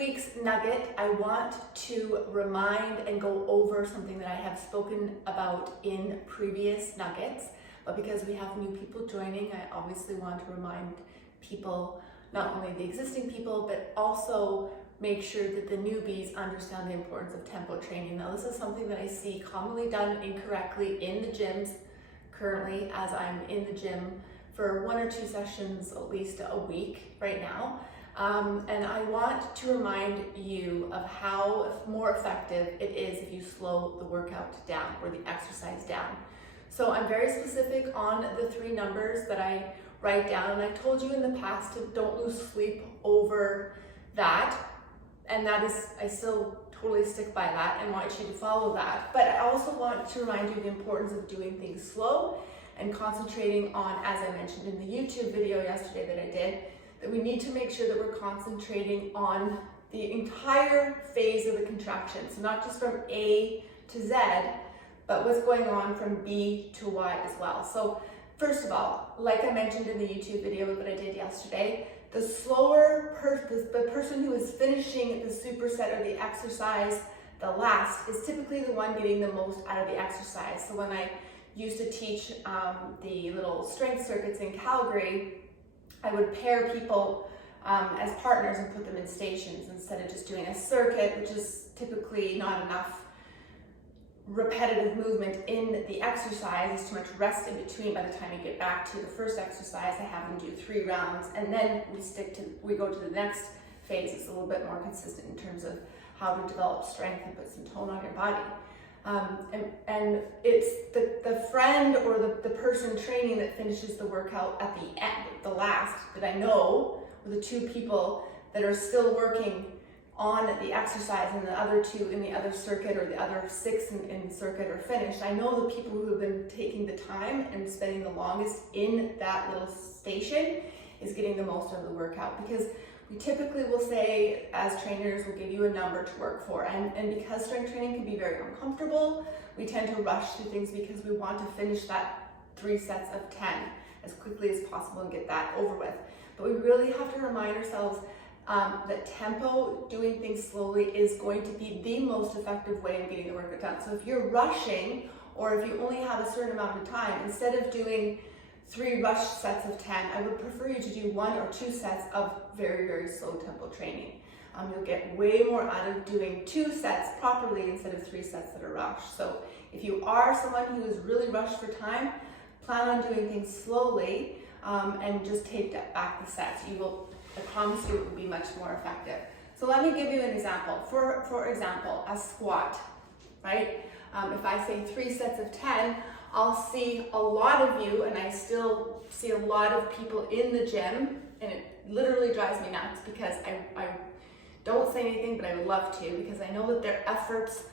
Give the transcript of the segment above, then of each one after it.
week's nugget, I want to remind and go over something that I have spoken about in previous nuggets, but because we have new people joining, I obviously want to remind people, not only the existing people, but also make sure that the newbies understand the importance of tempo training. Now, this is something that I see commonly done incorrectly in the gyms currently, as I'm in the gym for 1 or 2 sessions at least a week right now. And I want to remind you of how more effective it is if you slow the workout down or the exercise down. So I'm very specific on the 3 numbers that I write down, and I told you in the past to don't lose sleep over that, and that is, I still totally stick by that and want you to follow that. But I also want to remind you of the importance of doing things slow and concentrating on, as I mentioned in the YouTube video yesterday that I did, that we need to make sure that we're concentrating on the entire phase of the contraction. So not just from A to Z, but what's going on from B to Y as well. So first of all, like I mentioned in the YouTube video that I did yesterday, the slower the person who is finishing the superset or the exercise the last is typically the one getting the most out of the exercise. So when I used to teach the little strength circuits in Calgary, I would pair people as partners and put them in stations instead of just doing a circuit, which is typically not enough repetitive movement in the exercise. There's too much rest in between. By the time you get back to the first exercise, I have them do 3 rounds, and then we go to the next phase. It's a little bit more consistent in terms of how to develop strength and put some tone on your body. And it's the friend or the person training that finishes the workout at the end, the last, that I know, or the 2 people that are still working on the exercise and the other 2 in the other circuit, or the other 6 in circuit are finished. I know the people who have been taking the time and spending the longest in that little station is getting the most out of the workout, because we typically will say, as trainers, we'll give you a number to work for. And because strength training can be very uncomfortable, we tend to rush through things because we want to finish that 3 sets of 10 as quickly as possible and get that over with. But we really have to remind ourselves that tempo, doing things slowly, is going to be the most effective way of getting the workout done. So if you're rushing, or if you only have a certain amount of time, instead of doing 3 rush sets of 10, I would prefer you to do 1 or 2 sets of very, very slow tempo training. You'll get way more out of doing 2 sets properly instead of 3 sets that are rushed. So if you are someone who is really rushed for time, plan on doing things slowly and just take back the sets. I promise you it will be much more effective. So let me give you an example. For example, a squat, right? If I say 3 sets of 10, I'll see a lot of you, and I still see a lot of people in the gym, and it literally drives me nuts because I don't say anything, but I would love to, because I know that their efforts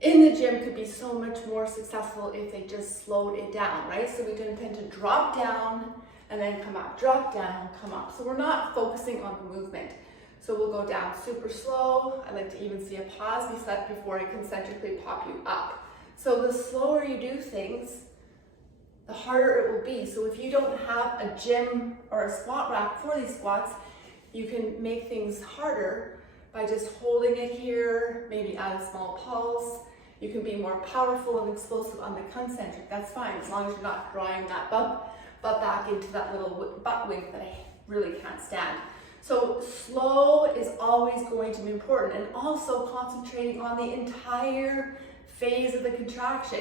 in the gym could be so much more successful if they just slowed it down, right? So we tend to drop down and then come up, drop down, come up. So we're not focusing on the movement. So we'll go down super slow. I like to even see a pause be set before I concentrically pop you up. So the slower you do things, the harder it will be. So if you don't have a gym or a squat rack for these squats, you can make things harder by just holding it here, maybe add a small pulse. You can be more powerful and explosive on the concentric. That's fine, as long as you're not drawing that butt back into that little butt wink that I really can't stand. So slow is always going to be important, and also concentrating on the entire phase of the contraction.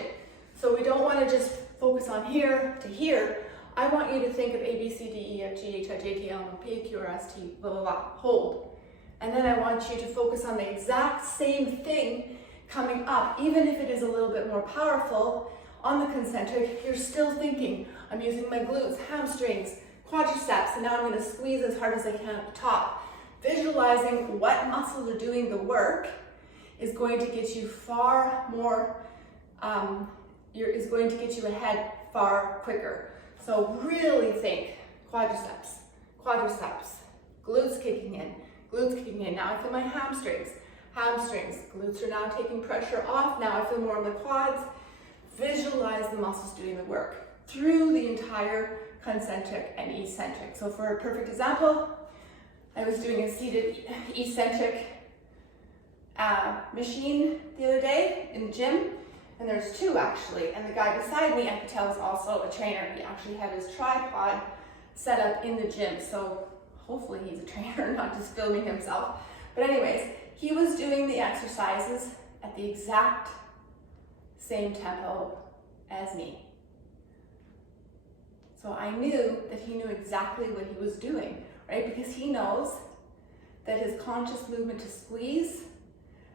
So we don't want to just focus on here to here. I want you to think of A, B, C, D, E, F, G, H, I, J, K, L, M, P, Q, R, S, T, blah, blah, blah, hold. And then I want you to focus on the exact same thing coming up, even if it is a little bit more powerful on the concentric. You're still thinking, I'm using my glutes, hamstrings, quadriceps, and now I'm going to squeeze as hard as I can at the top. Visualizing what muscles are doing the work is going to get you far more, is going to get you ahead far quicker. So really think quadriceps, glutes kicking in, Now I feel my hamstrings, glutes are now taking pressure off. Now I feel more on the quads. Visualize the muscles doing the work through the entire concentric and eccentric. So for a perfect example, I was doing a seated eccentric machine the other day in the gym, and there's two actually, and the guy beside me I could tell is also a trainer. He actually had his tripod set up in the gym, so hopefully he's a trainer, not just filming himself. But anyways, he was doing the exercises at the exact same tempo as me. So I knew that he knew exactly what he was doing, right? Because he knows that his conscious movement to squeeze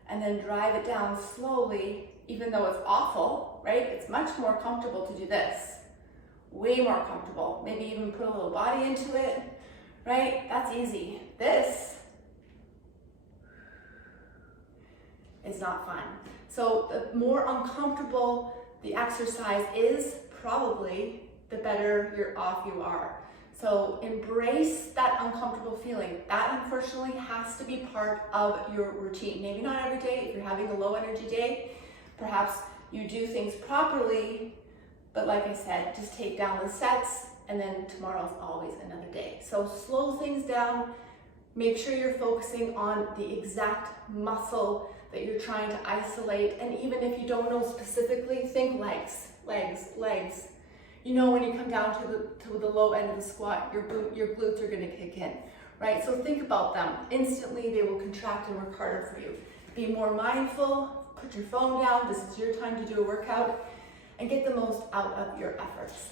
and then drive it down slowly, even though it's awful, right? It's much more comfortable to do this. Way more comfortable. Maybe even put a little body into it, right? That's easy. This is not fun. So the more uncomfortable the exercise is, probably the better you're off you are. So embrace that uncomfortable feeling. That unfortunately has to be part of your routine. Maybe not every day. If you're having a low energy day, perhaps you do things properly, but like I said, just take down the sets, and then tomorrow's always another day. So slow things down. Make sure you're focusing on the exact muscle that you're trying to isolate. And even if you don't know specifically, think legs, legs, legs. You know, when you come down to the low end of the squat, your glutes are gonna kick in, right? So think about them. Instantly, they will contract and work harder for you. Be more mindful, put your phone down. This is your time to do a workout and get the most out of your efforts.